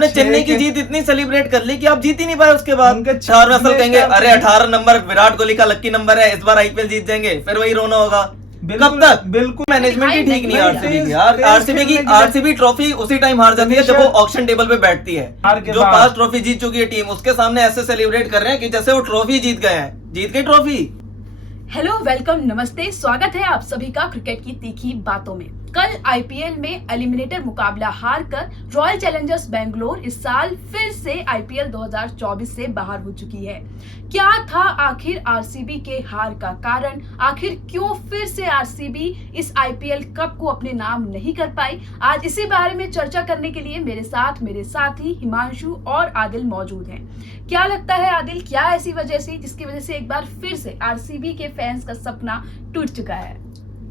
आपने चेन्नई की जीत इतनी सेलिब्रेट कर ली कि आप जीत ही नहीं पाए। उसके बाद 18वें साल कहेंगे अरे 18 नंबर विराट कोहली का लकी नंबर है, इस बार आईपीएल जीत जाएंगे, फिर वही रोना होगा। कब तक? बिल्कुल मैनेजमेंट ही ठीक नहीं है आरसीबी की यार। आरसीबी ट्रॉफी उसी टाइम हार जाती है जब वो ऑक्शन टेबल पे बैठती है। जो 5 ट्रॉफी जीत चुकी है टीम, उसके सामने ऐसे सेलिब्रेट कर रहे हैं कि जैसे वो ट्रॉफी जीत गए हैं। जीत गई ट्रॉफी। हेलो, वेलकम, नमस्ते, स्वागत है आप सभी का क्रिकेट की तीखी बातों में। कल आईपीएल में एलिमिनेटर मुकाबला हारकर रॉयल चैलेंजर्स बेंगलोर इस साल फिर से आईपीएल 2024 से बाहर हो चुकी है। क्या था आखिर आरसीबी के हार का कारण? आखिर क्यों फिर से आरसीबी इस आईपीएल कप को अपने नाम नहीं कर पाई? आज इसी बारे में चर्चा करने के लिए मेरे साथी हिमांशु और आदिल मौजूद हैं। क्या लगता है आदिल, क्या ऐसी वजह से जिसकी वजह से एक बार फिर से आरसीबी के फैंस का सपना टूट चुका है?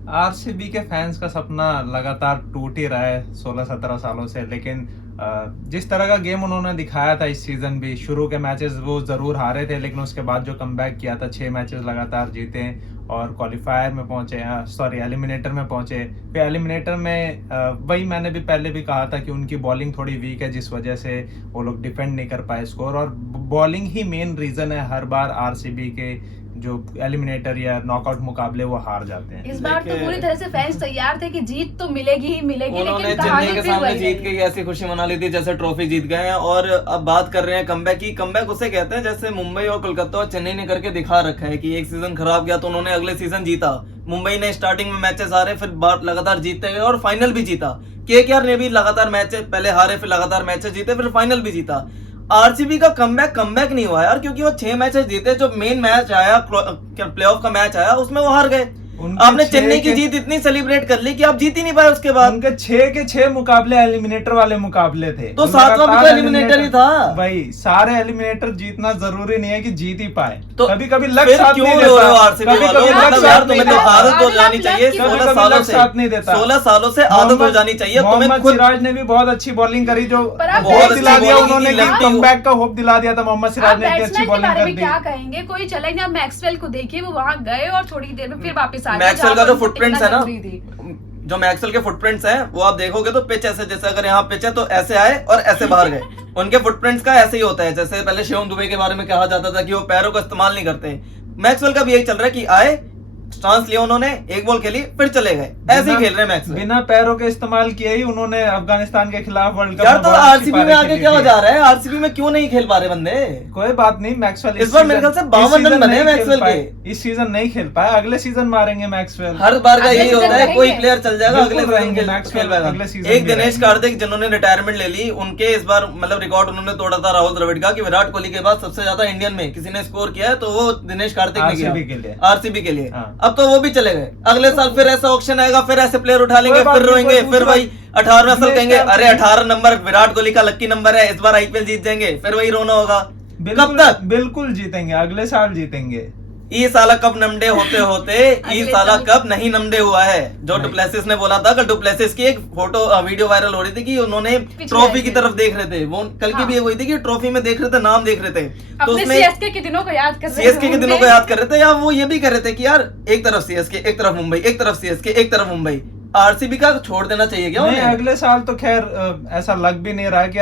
आरसीबी के फैंस का सपना लगातार टूट ही रहा है 16-17 सालों से, लेकिन जिस तरह का गेम उन्होंने दिखाया था इस सीजन भी, शुरू के मैचेस वो जरूर हारे थे, लेकिन उसके बाद जो कमबैक किया था, 6 मैचेस लगातार जीते और क्वालिफायर में पहुंचे, एलिमिनेटर में पहुंचे। फिर एलिमिनेटर में वही मैंने भी पहले भी कहा था कि उनकी बॉलिंग थोड़ी वीक है, जिस वजह से वो लोग डिफेंड नहीं कर पाए स्कोर, और बॉलिंग ही मेन रीजन है हर बार आरसीबी के जो एलिमिनेटर या नॉकआउट मुकाबले वो हार जाते हैं। इस बार तो पूरी तरह से फैंस तैयार थे कि जीत तो मिलेगी ही मिलेगी, उन्होंने लेकिन चेन्नई के सामने जीत के ऐसी खुशी मना ली थी जैसे ट्रॉफी जीत गए हैं। और अब बात कर रहे हैं कमबैक की। कमबैक उसे कहते हैं जैसे मुंबई और कोलकाता और चेन्नई ने करके दिखा रखा है कि एक सीजन खराब गया तो उन्होंने अगले सीजन जीता। मुंबई ने स्टार्टिंग में मैचेस हारे, फिर लगातार जीतते गए और फाइनल भी जीता। केकेआर ने भी लगातार मैचेस पहले हारे, फिर लगातार मैचेस जीते, फिर फाइनल भी जीता। आरसीबी का कमबैक नहीं हुआ यार, क्योंकि वो 6 मैचेस जीते। जो मेन मैच आया, प्लेऑफ का मैच आया, उसमें वो हार गए। आपने चेन्नई की जीत इतनी सेलिब्रेट कर ली कि आप जीत ही नहीं पाए। उसके बाद उनके 6 के 6 मुकाबले एलिमिनेटर वाले मुकाबले थे, तो 7वां भी तो एलिमिनेटर ही था भाई। सारे एलिमिनेटर जीतना जरूरी नहीं है कि जीत ही पाए, तो कभी कभी लक साथ क्यों नहीं रो रहे हो देता, आरसीबी कभी वालों? कभी लक मतलब साथ यार नहीं तुम्हें तो देता, आदत हो जानी चाहिए। 16 सालों से साथ नहीं देता। 16 सालों से आदत हो जानी चाहिए तुम्हें। मोहम्मद सिराज ने भी बहुत अच्छी बॉलिंग करी, जो बहुत दिला दिया अच्छी उन्होंने, bowling की। कमबैक का होप दिला दिया था मोहम्मद सिराज ने, इतनी अच्छी बैट्समैन के बॉलिंग बारे कर में दी। क्या कहेंगे? कोई चले ना, मैक्सवेल को देखिए, वो वहां गए और थोड़ी देर में फिर वापस आ गए। मैक्सवेल का जो फुटप्रिंट्स है ना, जो मैक्सवेल के फुटप्रिंट्स हैं, वो आप देखोगे तो पिच ऐसे, जैसे अगर यहाँ पिच है तो ऐसे आए और ऐसे बाहर गए। उनके फुटप्रिंट्स का ऐसे ही होता है। जैसे पहले शिवम दुबे के बारे में कहा जाता था कि वो पैरों का इस्तेमाल नहीं करते, मैक्सवेल का भी यही चल रहा है कि आए, स्टांस लिया उन्होंने, एक बॉल खेली, फिर चले गए। ऐसे ही खेल रहे हैं मैक्सवेल। बिना पैरों के इस्तेमाल किए ही उन्होंने अफगानिस्तान के खिलाफ वर्ल्ड कप यार तो आरसीबी में आगे क्या हो जा रहा है? आरसीबी में क्यों नहीं खेल पा रहे बंदे? कोई बात नहीं, मैक्सवेल इस बार मेरे ख्याल से 52 रन बने मैक्सवेल के। इस सीजन नहीं खेल पाए, अगले सीजन मारेंगे मैक्सवेल। हर बार का यही होता है, कोई प्लेयर चल जाएगा, अगले रहेंगे सीजन खेल पाएगा। अगले सीजन एक दिनेश कार्तिक जिन्होंने रिटायरमेंट ले ली, उनके इस बार मतलब रिकॉर्ड उन्होंने तोड़ा था राहुल द्रविड़ का, कि विराट कोहली के बाद सबसे ज्यादा इंडियन में किसी ने स्कोर किया है तो वो दिनेश कार्तिक ने किया आरसीबी के लिए। अब तो वो भी चले गए। अगले साल फिर ऐसा ऑक्शन आएगा, फिर ऐसे प्लेयर उठा लेंगे, फिर रोएंगे, फिर वही 18वें साल कहेंगे अरे 18 नंबर विराट कोहली का लकी नंबर है, इस बार आईपीएल जीत जाएंगे, फिर वही रोना होगा। कब तक? बिल्कुल जीतेंगे, अगले साल जीतेंगे। ये साला कब नमडे होते होते ये साला कब नहीं नमडे हुआ है। जो डुप्लेसिस ने बोला था, कल डुप्लेसिस की एक फोटो वीडियो वायरल हो रही थी कि उन्होंने ट्रॉफी की तरफ देख रहे थे। वो कल की भी हुई थी कि ट्रॉफी में देख रहे थे, नाम देख रहे थे, तो उसमें सीएसके के दिनों को याद कर रहे थे। सीएसके के दिनों को याद कर रहे थे, या वो ये भी कर रहे थे कि यार एक तरफ सीएसके, एक तरफ मुंबई, एक तरफ सीएसके, एक तरफ मुंबई। आरसीबी का छोड़ देना चाहिए क्या? नहीं, अगले साल तो खैर ऐसा लग भी नहीं रहा है कि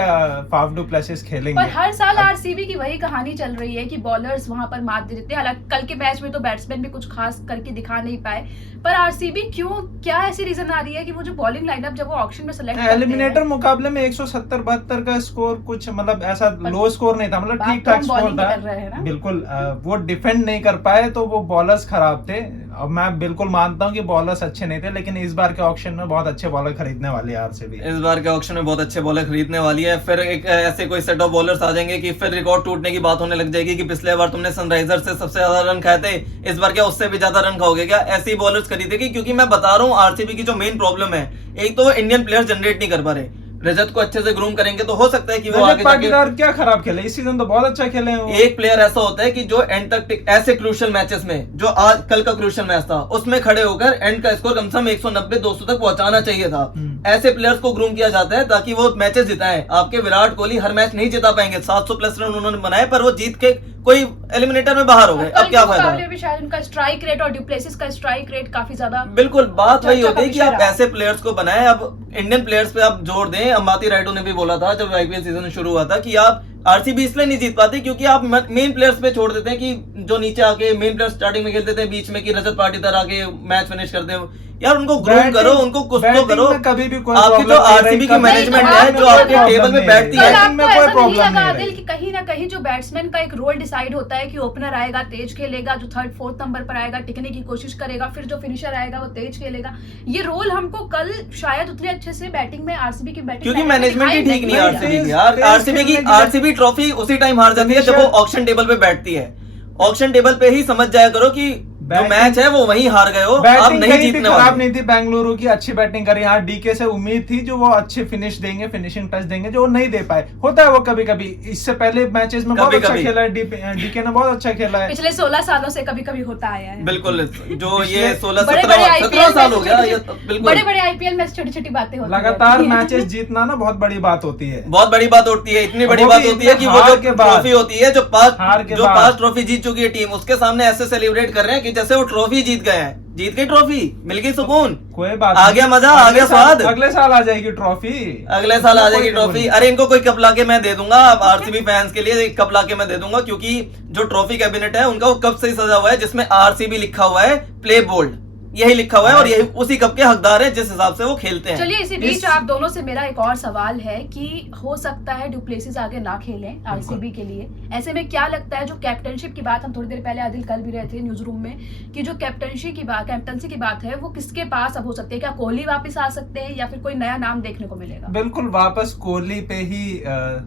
फाफ डू प्लेसेस खेलेंगे। पर हर साल आरसीबी की वही कहानी चल रही है कि बॉलर्स वहां पर मात दे देते हैं। हालांकि कल के मैच में तो बैट्समैन भी कुछ खास करके दिखा नहीं पाए, पर आरसीबी क्यों, क्या ऐसी रीजन आ रही है कि वो जो बॉलिंग लाइनअप जब वो ऑक्शन में सेलेक्ट करते हैं, एलिमिनेटर मुकाबले में 170-72 का स्कोर कुछ मतलब ऐसा लो स्कोर नहीं था, मतलब ठीक ठाक स्कोर था। बिल्कुल वो डिफेंड नहीं कर पाए, तो वो बॉलर्स खराब थे। अब मैं बिल्कुल मानता हूँ कि बॉलर्स अच्छे नहीं थे, लेकिन इस बार के ऑक्शन में बहुत अच्छे बॉलर खरीदने वाली है आरसीबी। इस बार के ऑक्शन में बहुत अच्छे बॉलर खरीदने वाली है। फिर एक ऐसे कोई सेट ऑफ बॉलर्स आ जाएंगे कि फिर रिकॉर्ड टूटने की बात होने लग जाएगी कि पिछले बार तुमने सनराइजर्स से सबसे ज्यादा रन खाए थे, इस बार क्या उससे भी ज्यादा रन खाओगे क्या? ऐसे ही बॉलर्स खरीदेगी। क्योंकि मैं बता रहा हूँ आरसीबी की जो मेन प्रॉब्लम है, एक तो इंडियन प्लेयर जनरेट नहीं कर पा रहे। रजत को अच्छे से ग्रूम करेंगे तो हो सकता है कि वो आगे पाटीदार क्या खराब खेले, इस सीजन तो बहुत अच्छा खेले हैं। एक प्लेयर ऐसा होता है कि जो एंड तक ऐसे क्रूशियल मैचेस में, जो आज कल का क्रूशियल मैच था, उसमें खड़े होकर एंड का स्कोर कम से कम 190-200 तक पहुंचाना चाहिए था। ऐसे प्लेयर्स को ग्रूम किया जाता है ताकि वो मैचेस जिताएं। आपके विराट कोहली हर मैच नहीं जिता पाएंगे, 700 प्लस रन उन्होंने बनाए, पर वो जीत के कोई एलिमिनेटर में बाहर हो गए, अब क्या फायदा? मुकाबले में शायद उनका स्ट्राइक रेट और डुप्लेसिस का स्ट्राइक रेट काफी ज्यादा बिल्कुल, बात वही चर्चा होती है का कि विषय आप रहा। ऐसे प्लेयर्स को बनाएं, अब इंडियन प्लेयर्स पे आप जोर दें। अंबाती रायडू ने भी बोला था जब आईपीएल सीजन शुरू हुआ था कि आप आरसीबी इसलिए नहीं जीत पाती क्योंकि आप मेन प्लेयर्स पे छोड़ देते हैं कि जो नीचे आके मेन प्लेयर्स स्टार्टिंग में खेलते थे, बीच में कि रजत पाटीदार आके मैच फिनिश करते हो। यार उनको ग्रूम करो, उनको कुछ तो करो। कभी भी कोई आपकी जो आरसीबी की मैनेजमेंट है जो आपके टेबल में बैठती कल है, बैटिंग में आपको कोई ऐसा नहीं प्रॉब्लम लगा नहीं आदिल रही। कि कहीं ना कहीं जो बैट्समैन का एक रोल डिसाइड होता है कि ओपनर आएगा तेज खेलेगा, जो थर्ड फोर्थ नंबर पर आएगा टिकने की कोशिश करेगा, फिर जो फिनिशर आएगा वो तेज खेलेगा, ये रोल हमको कल शायद उतने अच्छे से बैटिंग में आरसीबी की बैटिंग क्योंकि मैनेजमेंट ही ठीक नहीं है नहीं, आरसीबी की। तेज- यार तेज आरसीबी की खेलने की आरसीबी ट्रॉफी उसी टाइम हार जाती है जब वो फिनिशर- ऑक्शन टेबल पे बैठती है। ऑक्शन टेबल पे ही समझ जाया करो कि जो बैटिंग- मैच है वो वहीं हार गए हो, आप बैटिंग नहीं कहीं भी जीतने खराब वाले। नहीं थी, बेंगलुरु की अच्छी बैटिंग करी। यहाँ डीके से उम्मीद थी जो वो अच्छे फिनिश देंगे, फिनिशिंग टच देंगे, जो वो नहीं दे पाए। होता है वो कभी कभी, इससे पहले मैचेस में बहुत अच्छा कभी-कभी। खेला है डीके ने, बहुत अच्छा खेला है। पिछले 16 सालों से कभी कभी होता आया है। बिल्कुल, जो ये पिछले 16-17 साल हो गया ये तो बिल्कुल बड़े बड़े आईपीएल में छोटी छोटी बातें होती लगातार रहती हैं। मैचेस जीतना ना बहुत बड़ी बात होती है। बहुत बड़ी बात होती है। इतनी बड़ी वो बात भी होती है कि वो हार जो के बाद। ट्रॉफी होती है, जो हार के जो बाद। 5 ट्रॉफी जीत चुकी है टीम, उसके सामने ऐसे सेलिब्रेट कर रहे हैं कि जैसे वो ट्रॉफी जीत गए हैं। जीत गई ट्रॉफी, मिल गई सुकून, कोई बात आ नहीं। गया मजा, आ अगले गया साल- स्वाद। अगले साल आ जाएगी ट्रॉफी, अगले साल आ जाएगी कोई ट्रॉफी। नहीं। अरे इनको कोई कप लाके मैं दे दूंगा आरसीबी फैंस के लिए, एक कप लाके मैं दे दूंगा क्योंकि जो ट्रॉफी कैबिनेट है उनका वो कप से ही सजा हुआ है जिसमें आरसीबी लिखा हुआ है, प्ले बोल्ड यही लिखा हुआ है, और यही उसी कप के हकदार है जिस हिसाब से वो खेलते हैं। चलिए इसी बीच आप दोनों से मेरा एक और सवाल है कि हो सकता है डुप्लेसिस आगे ना खेलें आरसीबी के लिए, ऐसे में क्या लगता है जो कैप्टनशिप की बात हम थोड़ी देर पहले आदिल कर भी रहे थे न्यूज रूम में कि जो कैप्टनसी की बात है वो किसके पास अब हो सकती है? क्या कोहली वापस आ सकते हैं या फिर कोई नया नाम देखने को मिलेगा? बिल्कुल वापस कोहली पे ही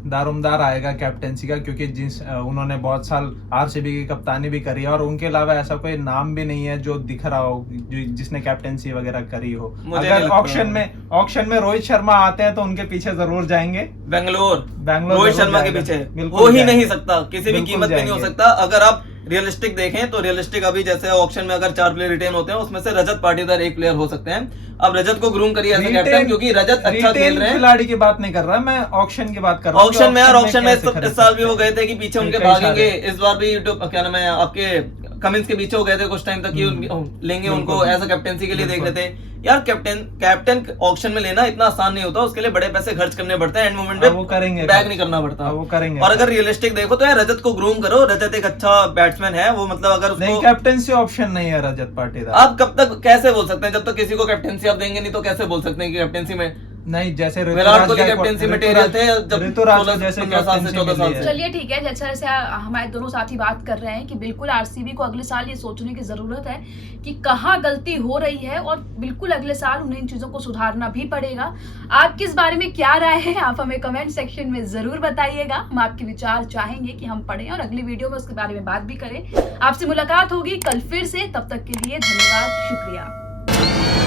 दारोमदार आएगा कैप्टेंसी का, क्योंकि उन्होंने बहुत साल आरसीबी की कप्तानी भी करी है और उनके अलावा ऐसा कोई नाम भी नहीं है जो दिख रहा हो जिसने कैप्टेंसी वगैरह करी हो। मुझे नहीं अगर लगता। ऑक्शन में रोहित शर्मा आते हैं तो उनके पीछे जरूर जाएंगे। बेंगलोर बैंगलोर रोहित जरूर शर्मा के जाएगा। पीछे बिल्कुल हो ही जाएंगे। नहीं सकता, किसी भी बिल्कुल कीमत पे नहीं हो जाएंगे। सकता। अगर आप रियलिस्टिक देखें तो रियलिस्टिक अभी जैसे ऑक्शन में अगर 4 प्लेयर रिटेन होते हैं उसमें से रजत पाटीदार एक प्लेयर हो सकते हैं। अब रजत को ग्रूम करिए एज कैप्टन क्योंकि रजत अच्छा खेल रहे हैं। खिलाड़ी की बात नहीं कर रहा मैं, ऑक्शन की बात कर रहा हूँ। ऑक्शन में यार, ऑक्शन में कैसे खरीद इस साल भी सकते वो हैं। गए थे कि पीछे उनके कई भागेंगे, सारे। इस बार भी क्या नाम है आपके कमिंस के पीछे हो गए थे कुछ टाइम तक कि लेंगे उनको बिल्कुल। एज अ कैप्टेंसी के लिए देख बिल्कुल। रहे थे। यार कैप्टन ऑक्शन में लेना इतना आसान नहीं होता, उसके लिए बड़े पैसे खर्च करने पड़ते हैं, एंड मोमेंट अब वो करेंगे पे बैक खर्च। नहीं करना पड़ता। अब वो करेंगे और अगर खर्च। रियलिस्टिक देखो तो यार रजत को ग्रूम करो, रजत एक अच्छा बैट्समैन है, वो मतलब अगर नहीं, उसको कैप्टेंसी ऑप्शन नहीं है रजत पाटीदार। आप कब तक कैसे बोल सकते हैं, जब तक किसी को कैप्टेंसी आप देंगे नहीं तो कैसे बोल सकते हैं कि कैप्टेंसी में नहीं, जैसे विराट कोहली कैप्टेंसी मटेरियल थे जब ऋतुराज 16 जैसे 15 साल से 14 साल से। चलिए ठीक है, जैसे जैसे हमारे दोनों साथी बात कर रहे हैं कि बिल्कुल आरसीबी को अगले साल ये सोचने की जरूरत है कि कहाँ गलती हो रही है और बिल्कुल अगले साल उन्हें इन चीजों को सुधारना भी पड़ेगा। आपकी इस बारे में क्या राय है आप हमें कमेंट सेक्शन में जरूर बताइएगा, हम आपके विचार चाहेंगे कि हम पढ़ें और अगली वीडियो में उसके बारे में बात भी करें। आपसे मुलाकात होगी कल फिर से, तब तक के लिए धन्यवाद, शुक्रिया।